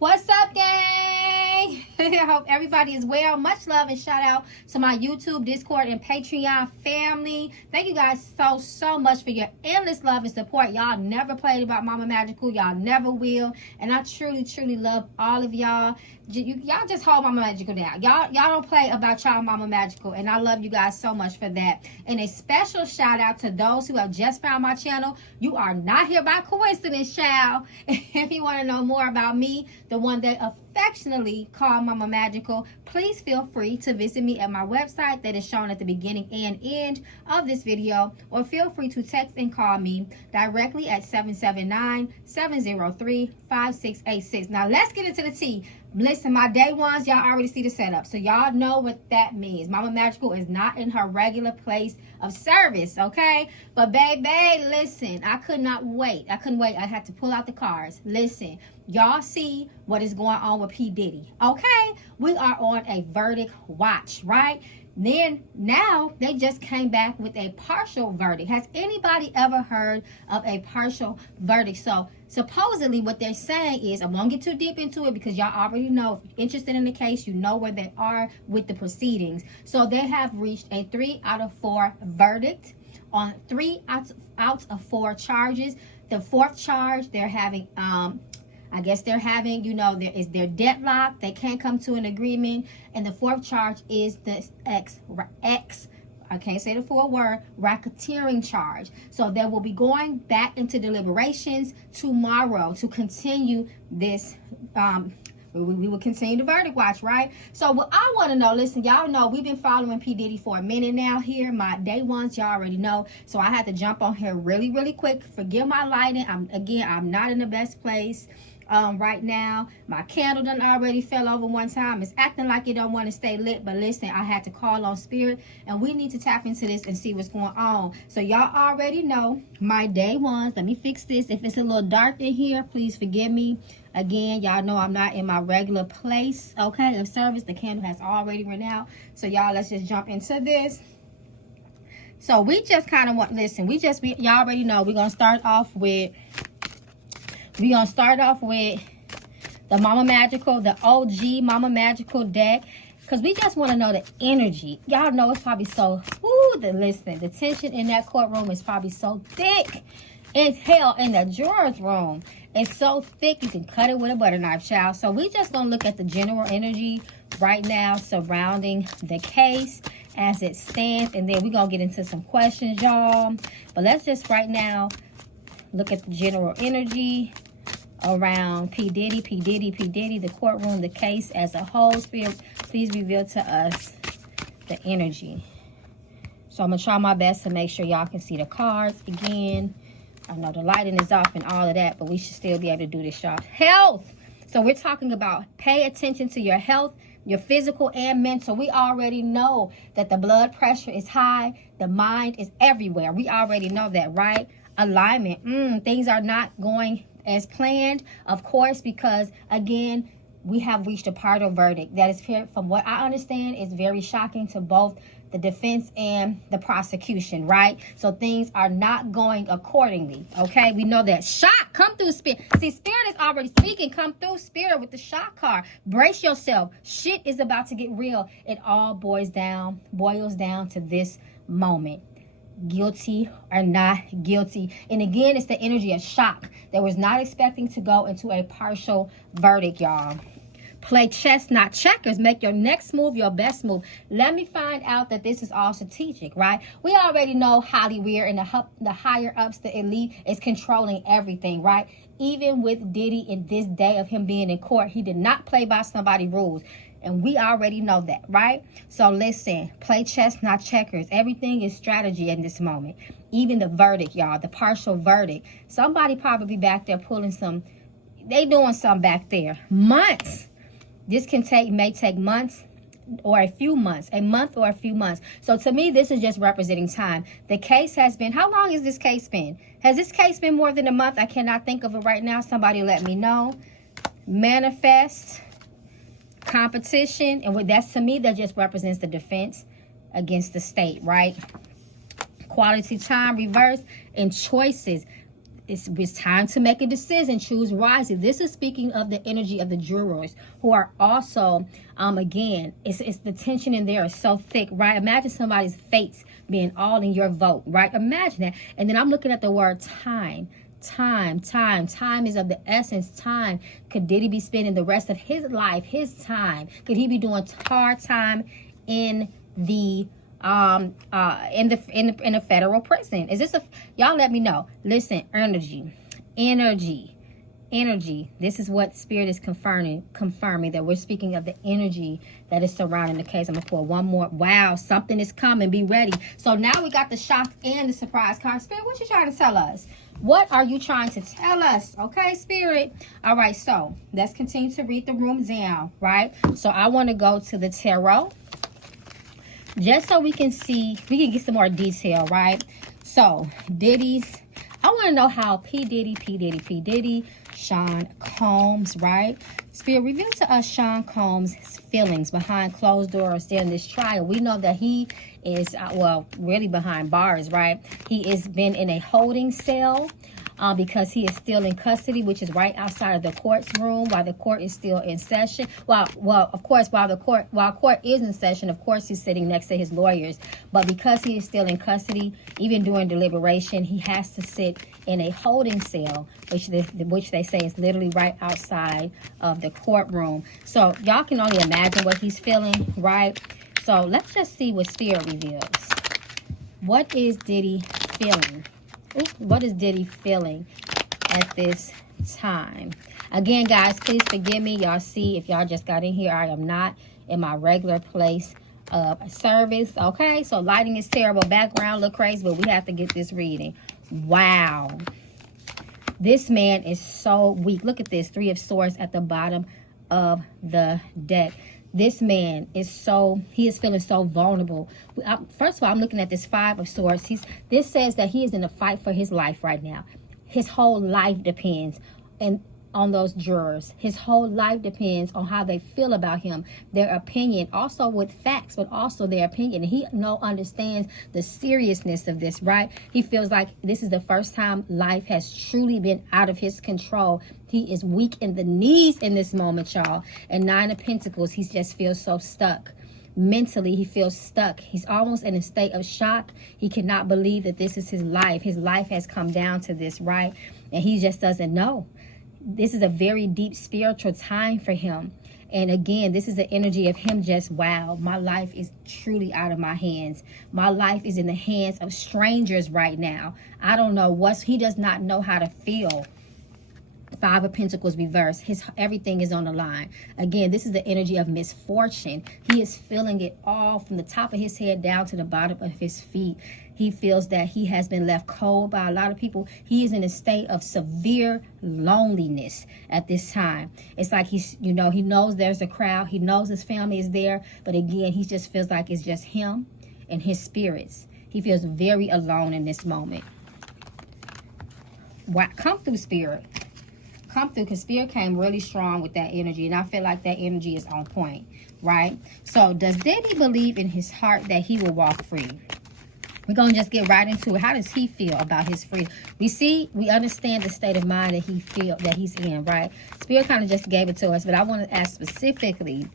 What's up, gang? I hope everybody is well. Much love and shout out to my YouTube, Discord, and Patreon family. Thank you guys so much for your endless love and support. Y'all never played about Mama Magical. Y'all never will. And I truly love all of y'all. Y'all just hold Mama Magical down. Y'all don't play about y'all Mama Magical. And I love you guys so much for that. And a special shout out to those who have just found my channel. You are not here by coincidence, child. If you want to know more about me, the one that affectionately call Mama Magical, please feel free to visit me at my website that is shown at the beginning and end of this video, or feel free to text and call me directly at 779-703-5686. Now let's get into the tea. Listen, my day ones, y'all already see the setup, so y'all know what that means. Mama Magical is not in her regular place of service, okay? But baby, listen, I couldn't wait. I had to pull out the cards. Listen, y'all see what is going on with P. Diddy, okay? We are on a verdict watch, right? Then now they just came back with a partial verdict. Has anybody ever heard of a partial verdict? So supposedly what they're saying is, I won't get too deep into it because y'all already know, if you're interested in the case, you know where they are with the proceedings. So they have reached a 3 out of 4 verdict on 3 out of 4 charges. The 4th charge, they're having I guess they're having, they're deadlocked. They can't come to an agreement. And the 4th charge is the I can't say the full word, racketeering charge. So they will be going back into deliberations tomorrow to continue this. We will continue the verdict watch, right? So what I want to know, listen, y'all know we've been following P. Diddy for a minute now here. My day ones, y'all already know. So I had to jump on here really quick. Forgive my lighting. I'm not in the best place right now. My candle done already fell over one time. It's acting like it don't want to stay lit. But listen, I had to call on spirit, and we need to tap into this and see what's going on. So y'all already know my day ones. Let me fix this. If it's a little dark in here, please forgive me. Again, y'all know I'm not in my regular place, okay, of service. The candle has already run out. So y'all, let's just jump into this. So we just kind of want, listen, y'all already know we're going to start off with the Mama Magical, the OG Mama Magical deck, because we just want to know the energy. Y'all know it's probably so, the tension in that courtroom is probably so thick. It's hell in the jurors room. It's so thick you can cut it with a butter knife, child. So we just gonna look at the general energy right now surrounding the case as it stands, and then we're gonna get into some questions, y'all. But let's just right now look at the general energy around P. Diddy, the courtroom, the case as a whole. Spirit, please reveal to us the energy. So I'm gonna try my best to make sure y'all can see the cards again. I know the lighting is off and all of that, but we should still be able to do this, y'all. Health. So we're talking about pay attention to your health, your physical and mental. We already know that the blood pressure is high. The mind is everywhere. We already know that, right? Alignment. Things are not going as planned, of course, because, again, we have reached a partial verdict. That is, from what I understand, is very shocking to both the defense and the prosecution, right? So things are not going accordingly, okay? We know that. Shock, come through, spirit. See, spirit is already speaking. Come through, spirit, with the shock card. Brace yourself. Shit is about to get real. It all boils down to this moment. Guilty or not guilty. And again, it's the energy of shock. They was not expecting to go into a partial verdict, y'all. Play chess, not checkers. Make your next move your best move. Let me find out that this is all strategic, right? We already know Hollywood and the higher ups, the elite, is controlling everything, right? Even with Diddy in this day of him being in court, he did not play by somebody's rules. And we already know that, right? So listen, play chess, not checkers. Everything is strategy in this moment. Even the verdict, y'all, the partial verdict. Somebody probably back there pulling they doing something back there. Months. This may take months or a few months, a month or a few months. So to me, this is just representing time. The case has been, how long has this case been? Has this case been more than a month? I cannot think of it right now. Somebody let me know. Manifest, competition, and that's, to me, that just represents the defense against the state, right? Quality time, reverse, and choices. it's time to make a decision. Choose wisely. This is speaking of the energy of the jurors who are also, again, it's the tension in there is so thick, right? Imagine somebody's fates being all in your vote, right? Imagine that. And then I'm looking at the word time. Time is of the essence. Time. Could Diddy be spending the rest of his life, his time? Could he be doing hard time in the in a federal prison? Is this a, y'all let me know. Listen, energy. This is what Spirit is confirming that we're speaking of the energy that is surrounding the case. I'm gonna pull one more. Wow, something is coming. Be ready. So now we got the shock and the surprise card. Spirit, what you trying to tell us? What are you trying to tell us? Okay, Spirit. All right, so let's continue to read the room down, right? So I want to go to the tarot just so we can see, we can get some more detail, right? So Diddy's, I want to know how P. Diddy, Sean Combs, right? Spirit, reveal to us Sean Combs' feelings behind closed doors during this trial. We know that he is, well, really behind bars, right? He has been in a holding cell because he is still in custody, which is right outside of the court's room while the court is still in session. Well, of course, while court is in session, of course, he's sitting next to his lawyers. But because he is still in custody, even during deliberation, he has to sit in a holding cell, which they say is literally right outside of the courtroom. So y'all can only imagine what he's feeling, right? So let's just see what Spirit reveals. What is Diddy feeling? What is Diddy feeling at this time? Again, guys, please forgive me. Y'all see, if y'all just got in here, I am not in my regular place of service. Okay, so lighting is terrible. Background look crazy, but we have to get this reading. Wow. This man is so weak. Look at this. 3 of Swords at the bottom of the deck. This man is he is feeling so vulnerable. First of all, I'm looking at this 5 of Swords. This says that he is in a fight for his life right now. His whole life depends on those jurors. His whole life depends on how they feel about him, their opinion, also with facts, but also their opinion. And he understands the seriousness of this, right? He feels like this is the first time life has truly been out of his control. He is weak in the knees in this moment, y'all. And 9 of Pentacles, he just feels so stuck. Mentally, he feels stuck. He's almost in a state of shock. He cannot believe that this is his life. His life has come down to this, right? And he just doesn't know. This is a very deep spiritual time for him. And again, this is the energy of him just, wow, my life is truly out of my hands. My life is in the hands of strangers right now. I don't know he does not know how to feel. 5 of Pentacles reversed. Everything is on the line. Again, this is the energy of misfortune. He is feeling it all from the top of his head down to the bottom of his feet. He feels that he has been left cold by a lot of people. He is in a state of severe loneliness at this time. It's like he knows there's a crowd. He knows his family is there. But again, he just feels like it's just him and his spirits. He feels very alone in this moment. Wow. Come through, Spirit. Come through, because Spirit came really strong with that energy. And I feel like that energy is on point, right? So does Diddy believe in his heart that he will walk free? We're going to just get right into it. How does he feel about his freedom? We understand the state of mind that he's in, right? Spirit kind of just gave it to us, but I want to ask specifically,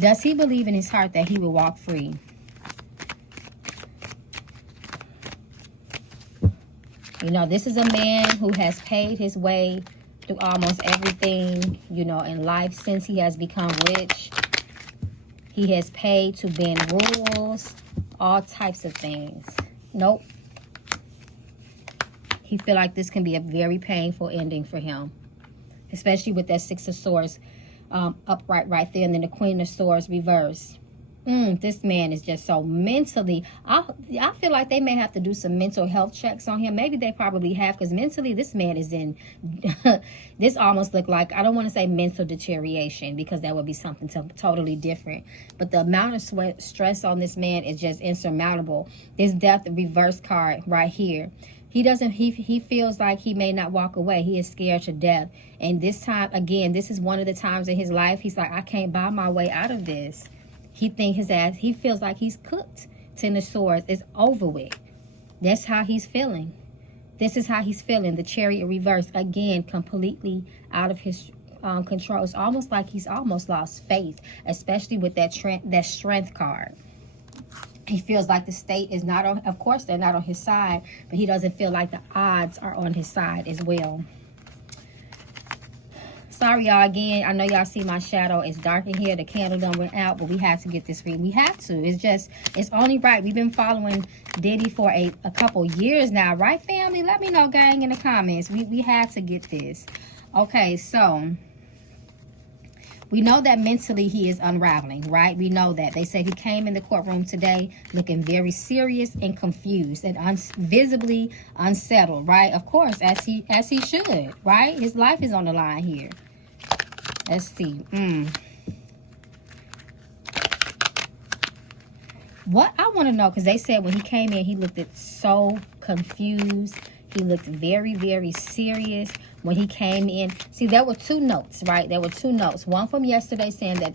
does he believe in his heart that he will walk free? You know, this is a man who has paid his way through almost everything, in life since he has become rich. He has paid to bend rules, all types of things. Nope. He feel like this can be a very painful ending for him, especially with that 6 of Swords upright right there, and then the Queen of Swords reversed. This man is just so mentally, I feel like they may have to do some mental health checks on him. Maybe they probably have, because mentally this man is in, this almost look like, I don't want to say mental deterioration, because that would be something totally different. But the amount of stress on this man is just insurmountable. This Death reverse card right here. He feels like he may not walk away. He is scared to death. And this time, again, this is one of the times in his life, he's like, I can't buy my way out of this. He feels like he's cooked. 10 of Swords is over with. That's how he's feeling. This is how he's feeling. The Chariot reverse, again, completely out of his control. It's almost like he's almost lost faith, especially with that strength card. He feels like the state is not on, of course, they're not on his side, but he doesn't feel like the odds are on his side as well. Sorry, y'all, again, I know y'all see my shadow. It's dark in here. The candle done went out, but we have to get this read. We have to. It's only right. We've been following Diddy for a couple years now. Right, family? Let me know, gang, in the comments. We had to get this. Okay, so we know that mentally he is unraveling, right? We know that. They said he came in the courtroom today looking very serious and confused and visibly unsettled, right? Of course, as he should, right? His life is on the line here. Let's see. What I want to know, because they said when he came in, he looked so confused. He looked very, very serious when he came in. See, there were two notes, right? There were two notes. One from yesterday saying that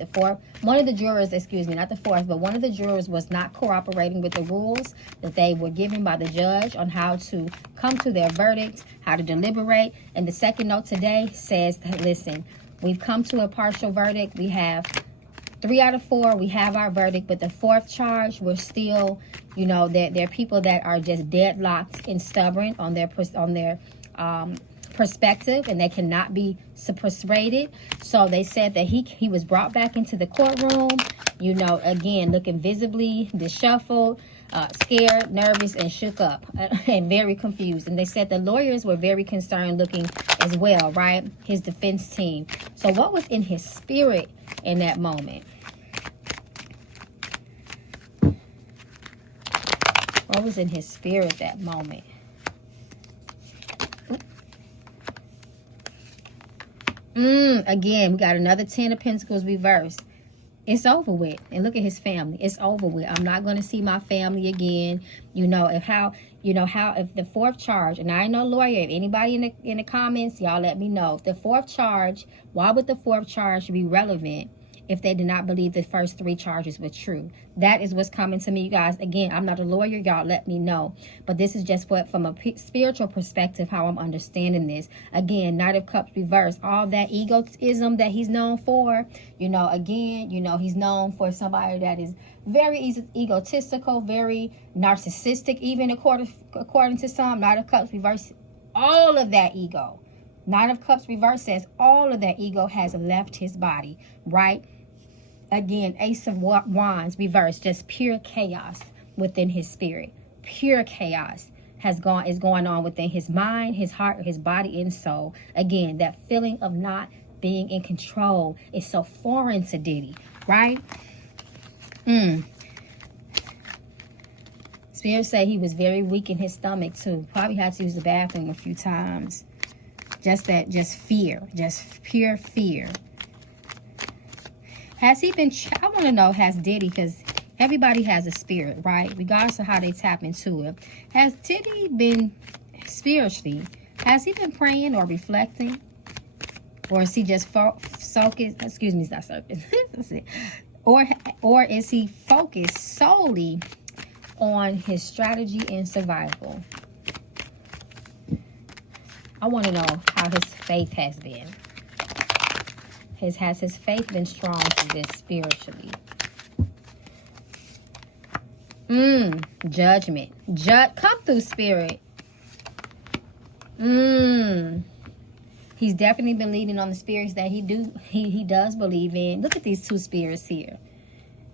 one of the jurors, excuse me, not the fourth, but one of the jurors was not cooperating with the rules that they were given by the judge on how to come to their verdict, how to deliberate. And the second note today says that, listen, we've come to a partial verdict. We have 3 out of 4. We have our verdict, but the fourth charge, we're still, you know, there are people that are just deadlocked and stubborn on their perspective, and they cannot be persuaded. So they said that he was brought back into the courtroom, you know, again, looking visibly disheveled, scared, nervous, and shook up, and very confused. And they said the lawyers were very concerned looking as well, right? His defense team. So what was in his spirit in that moment? What was in his spirit that moment? Again, we got another 10 of Pentacles reversed. It's over with. And look at his family. It's over with. I'm not going to see my family again. You know, if the fourth charge, and I ain't no lawyer, if anybody in the comments, y'all let me know. If the fourth charge, why would the fourth charge be relevant if they did not believe the first 3 charges were true? That is what's coming to me, you guys. Again, I'm not a lawyer. Y'all let me know. But this is just what, from a spiritual perspective, how I'm understanding this. Again, Knight of Cups reversed. All that egoism that he's known for. You know, again, you know, he's known for somebody that is very egotistical, very narcissistic, even according to some. Knight of Cups reversed all of that ego. Knight of Cups reverse says all of that ego has left his body, right? Again, Ace of Wands reverse, just pure chaos within his spirit. Pure chaos is going on within his mind, his heart, his body, and soul. Again, that feeling of not being in control is so foreign to Diddy, right? Spirit say he was very weak in his stomach too. Probably had to use the bathroom a few times. Just fear, just pure fear. Has he been, I want to know, has Diddy, because everybody has a spirit, right? Regardless of how they tap into it. Has Diddy been spiritually, has he been praying or reflecting? Or is he just focused, excuse me, it's not focused. Or is he focused solely on his strategy and survival? I want to know how his faith has been. Has his faith been strong to this spiritually? Judgment. Come through, Spirit. He's definitely been leading on the spirits that he does believe in. Look at these 2 spirits here.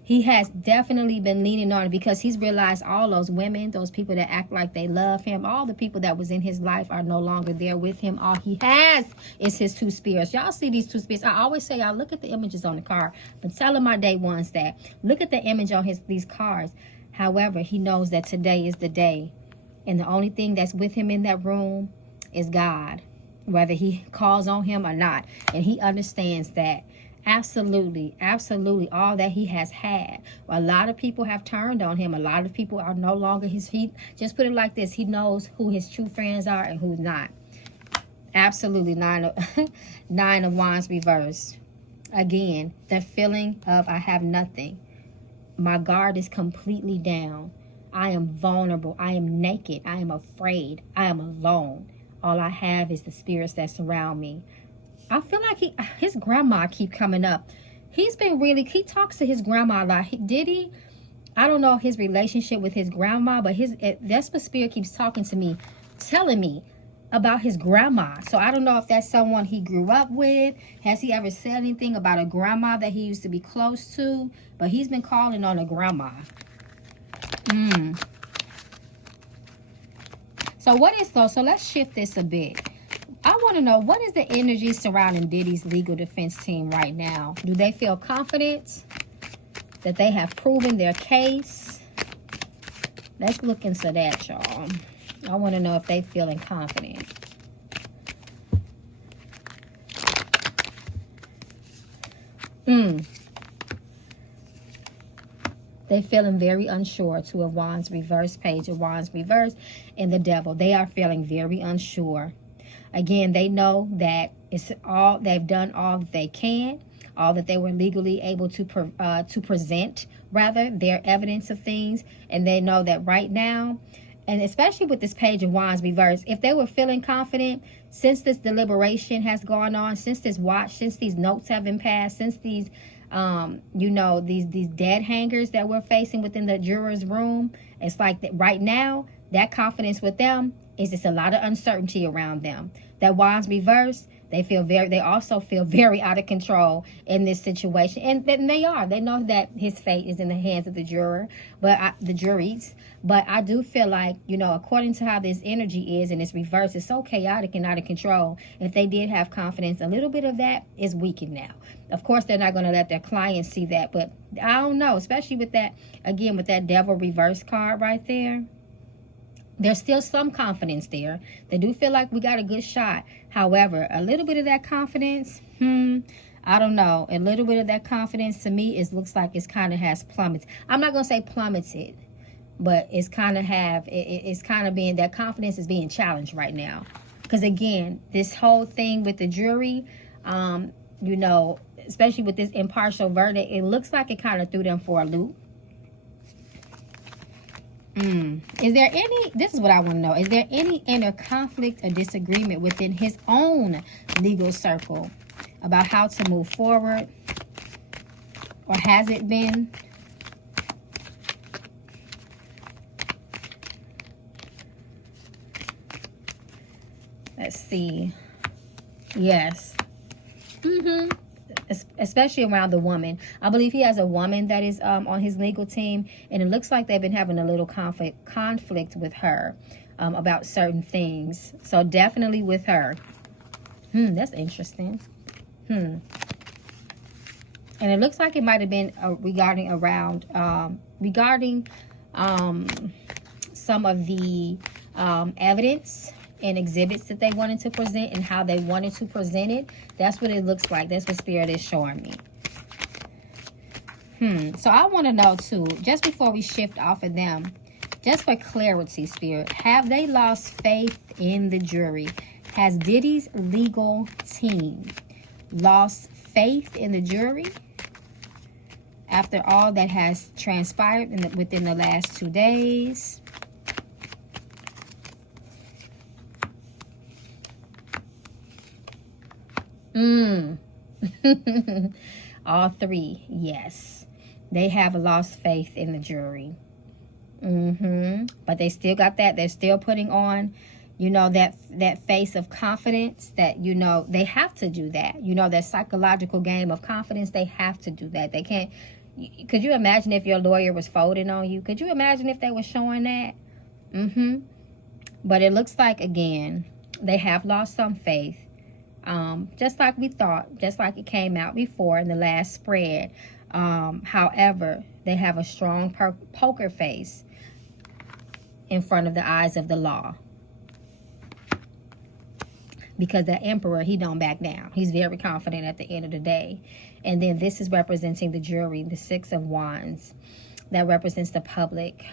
He has definitely been leaning on it because he's realized all those women, those people that act like they love him, all the people that was in his life are no longer there with him. All he has is his 2 spirits. Y'all see these 2 spirits. I always say, y'all look at the images on the card. But telling my day ones that look at the image on these cards. However, he knows that today is the day. And the only thing that's with him in that room is God, whether he calls on him or not. And he understands that. Absolutely, absolutely, all that he has had. A lot of people have turned on him. A lot of people are no longer his feet. Just put it like this. He knows who his true friends are and who's not. Absolutely. 9 of Wands reversed. Again, the feeling of I have nothing. My guard is completely down. I am vulnerable. I am naked. I am afraid. I am alone. All I have is the spirits that surround me. I feel like his grandma keep coming up. He talks to his grandma a lot. Diddy, I don't know his relationship with his grandma, but that's what spirit keeps talking to me, telling me about his grandma. So I don't know if that's someone he grew up with. Has he ever said anything about a grandma that he used to be close to? But he's been calling on a grandma. So what is those? So let's shift this a bit. I want to know, what is the energy surrounding Diddy's legal defense team right now? Do they feel confident that they have proven their case? Let's look into that, y'all. I want to know if they feeling confident. They feeling very unsure. Two of Wands reverse, Page of Wands reverse, and the Devil. They are feeling very unsure. Again, they know that they've done all that they can, all that they were legally able to present, rather, their evidence of things. And they know that right now, and especially with this Page of Wands reverse, if they were feeling confident, since this deliberation has gone on, since this watch, since these notes have been passed, since these, these dead hangers that we're facing within the jurors' room, it's like that right now, that confidence with them is just a lot of uncertainty around them. That Wands reverse, they also feel very out of control in this situation. And they are. They know that his fate is in the hands of the juror, the juries. But I do feel like, according to how this energy is and this reverse is so chaotic and out of control, if they did have confidence, a little bit of that is weakened now. Of course, they're not going to let their clients see that. But I don't know, especially with that, again, with that Devil reverse card right there. There's still some confidence there. They do feel like we got a good shot. However, a little bit of that confidence, I don't know. A little bit of that confidence to me looks like it's kind of has plummeted. I'm not going to say plummeted, but it's kind of being, that confidence is being challenged right now. Because again, this whole thing with the jury, especially with this impartial verdict, it looks like it kind of threw them for a loop. Is there any, this is what I want to know, is there any inner conflict or disagreement within his own legal circle about how to move forward? Or has it been? Let's see. Yes. Especially around the woman. I believe he has a woman that is on his legal team, and it looks like they've been having a little conflict with her about certain things. So definitely with her. That's interesting. And it looks like it might have been regarding some of the evidence and exhibits that they wanted to present and how they wanted to present it. That's what it looks like. That's what Spirit is showing me. So I want to know too, just before we shift off of them, just for clarity, Spirit, have they lost faith in the jury? Has Diddy's legal team lost faith in the jury after all that has transpired within the last 2 days? All three, yes. They have lost faith in the jury. But they still got that. They're still putting on, that face of confidence that, they have to do that. That psychological game of confidence, they have to do that. They can't. Could you imagine if your lawyer was folding on you? Could you imagine if they were showing that? But it looks like, again, they have lost some faith. Just like we thought, just like it came out before in the last spread. However, they have a strong poker face in front of the eyes of the law. Because the Emperor, he don't back down. He's very confident at the end of the day. And then this is representing the jury, the Six of Wands. That represents the public.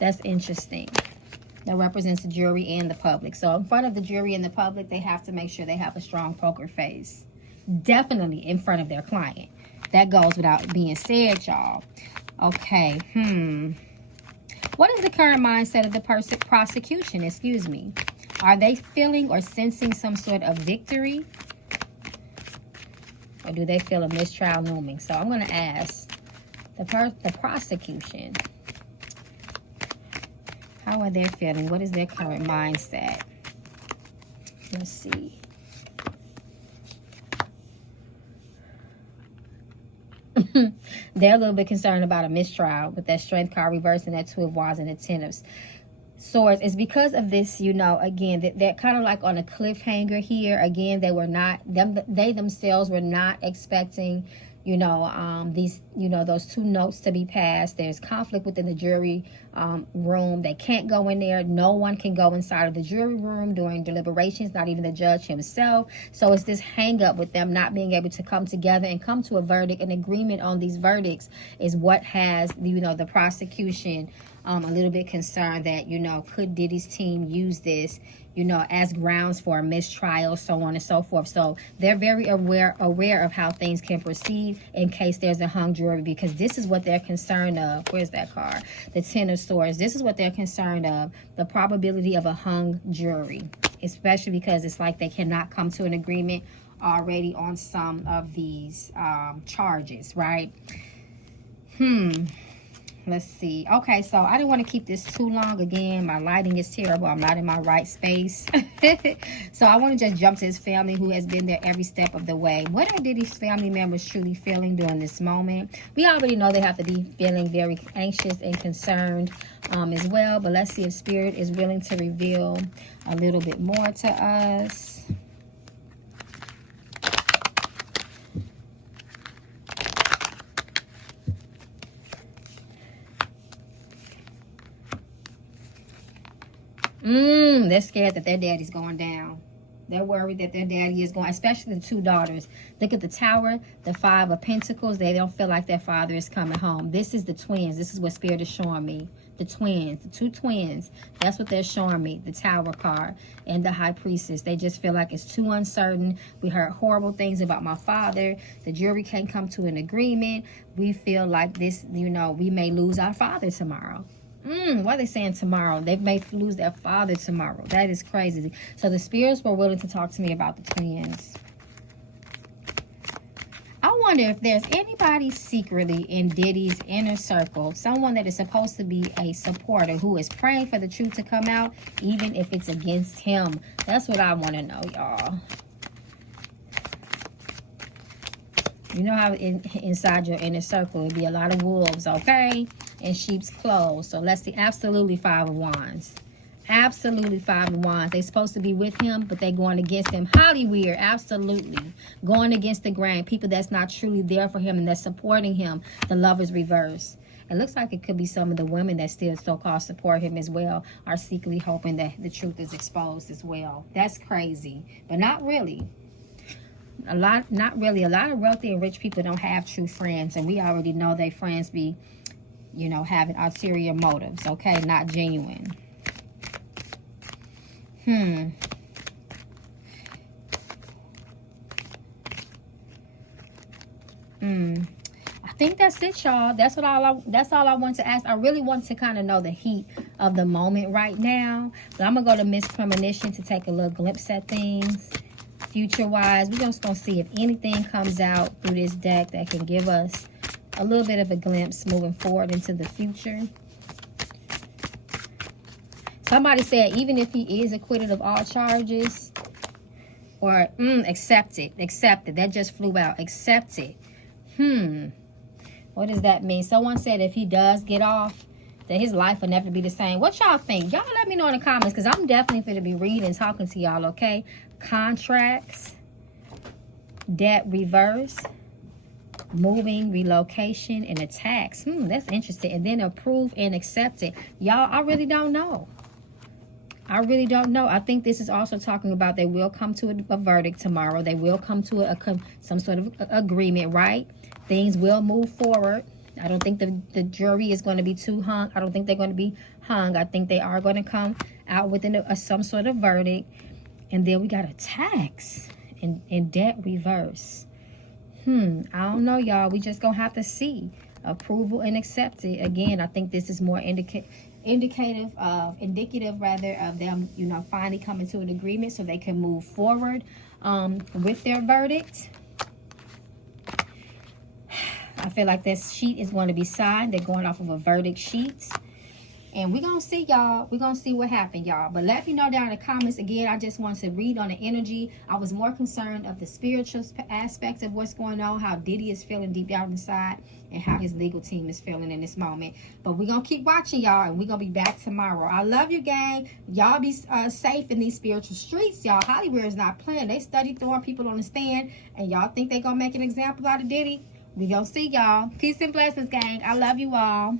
That's interesting. That represents the jury and the public. So in front of the jury and the public, they have to make sure they have a strong poker face. Definitely in front of their client. That goes without being said, y'all. Okay. What is the current mindset of the prosecution? Excuse me. Are they feeling or sensing some sort of victory? Or do they feel a mistrial looming? So I'm going to ask the prosecution. How are they feeling? What is their current mindset? Let's see. They're a little bit concerned about a mistrial with that Strength card reversed and that Two of Wands and the Ten of Swords. It's because of this, you know, again, they're kind of like on a cliffhanger here. Again, they themselves were not expecting, you know, these, you know, those two notes to be passed. There's conflict within the jury room. They can't go in there. No one can go inside of the jury room during deliberations, not even the judge himself. So it's this hang up with them not being able to come together and come to a verdict. An agreement on these verdicts is what has, you know, the prosecution a little bit concerned that, you know, could Diddy's team use this, you know, as grounds for a mistrial, so on and so forth. So they're very aware of how things can proceed in case there's a hung jury, because this is what they're concerned of. Where's that card? The Ten of Swords. This is what they're concerned of, the probability of a hung jury, especially because it's like they cannot come to an agreement already on some of these charges, right? Let's see. Okay, so I didn't want to keep this too long. Again, my lighting is terrible. I'm not in my right space. So I want to just jump to his family, who has been there every step of the way. What are Diddy's family members truly feeling during this moment? We already know they have to be feeling very anxious and concerned as well. But let's see if Spirit is willing to reveal a little bit more to us. They're scared that their daddy's going down. They're worried that their daddy is going, especially the two daughters. Look at the Tower, the Five of Pentacles. They don't feel like their father is coming home. This is the twins. This is what Spirit is showing me. The twins, the two twins. That's what they're showing me. The Tower card and the High Priestess. They just feel like it's too uncertain. We heard horrible things about my father. The jury can't come to an agreement. We feel like this, you know, we may lose our father tomorrow. Why are they saying tomorrow? They may lose their father tomorrow. That is crazy. So the spirits were willing to talk to me about the twins. I wonder if there's anybody secretly in Diddy's inner circle, someone that is supposed to be a supporter who is praying for the truth to come out, even if it's against him. That's what I want to know, y'all. You know how inside your inner circle, it'd be a lot of wolves, okay? In sheep's clothes. So let's see. Absolutely Five of Wands. Absolutely Five of Wands. They're supposed to be with him, but they're going against him. Highly weird. Absolutely. Going against the grain. People that's not truly there for him and that's supporting him. The Lovers reverse. It looks like it could be some of the women that still so-called support him as well are secretly hoping that the truth is exposed as well. That's crazy. But not really. Not really. A lot of wealthy and rich people don't have true friends. And we already know they friends be, you know, having ulterior motives, okay? Not genuine. I think that's it, y'all. That's all I want to ask. I really want to kind of know the heat of the moment right now. But I'm gonna go to Miss Premonition to take a little glimpse at things. Future-wise, we're just gonna see if anything comes out through this deck that can give us a little bit of a glimpse moving forward into the future. Somebody said even if he is acquitted of all charges, or accepted. That just flew out. Accepted. What does that mean? Someone said if he does get off, that his life will never be the same. What y'all think? Y'all let me know in the comments, because I'm definitely going to be reading and talking to y'all, okay? Contracts, debt reverse, moving, relocation, and attacks. That's interesting. And then approve and accept it. Y'all, I really don't know. I really don't know. I think this is also talking about they will come to a verdict tomorrow. They will come to some sort of agreement, right? Things will move forward. I don't think the jury is going to be too hung. I don't think they're going to be hung. I think they are going to come out with some sort of verdict. And then we got attacks and debt reverse. I don't know, y'all. We just going to have to see. approval and accepted. Again, I think this is more indicative rather of them, you know, finally coming to an agreement so they can move forward with their verdict. I feel like this sheet is going to be signed. They're going off of a verdict sheet. And we're going to see, y'all. We're going to see what happened, y'all. But let me know down in the comments. Again, I just wanted to read on the energy. I was more concerned of the spiritual aspects of what's going on, how Diddy is feeling deep down inside, and how his legal team is feeling in this moment. But we're going to keep watching, y'all, and we're going to be back tomorrow. I love you, gang. Y'all be safe in these spiritual streets, y'all. Hollywood is not playing. They study throwing people on the stand, and y'all think they're going to make an example out of Diddy? We going to see, y'all. Peace and blessings, gang. I love you all.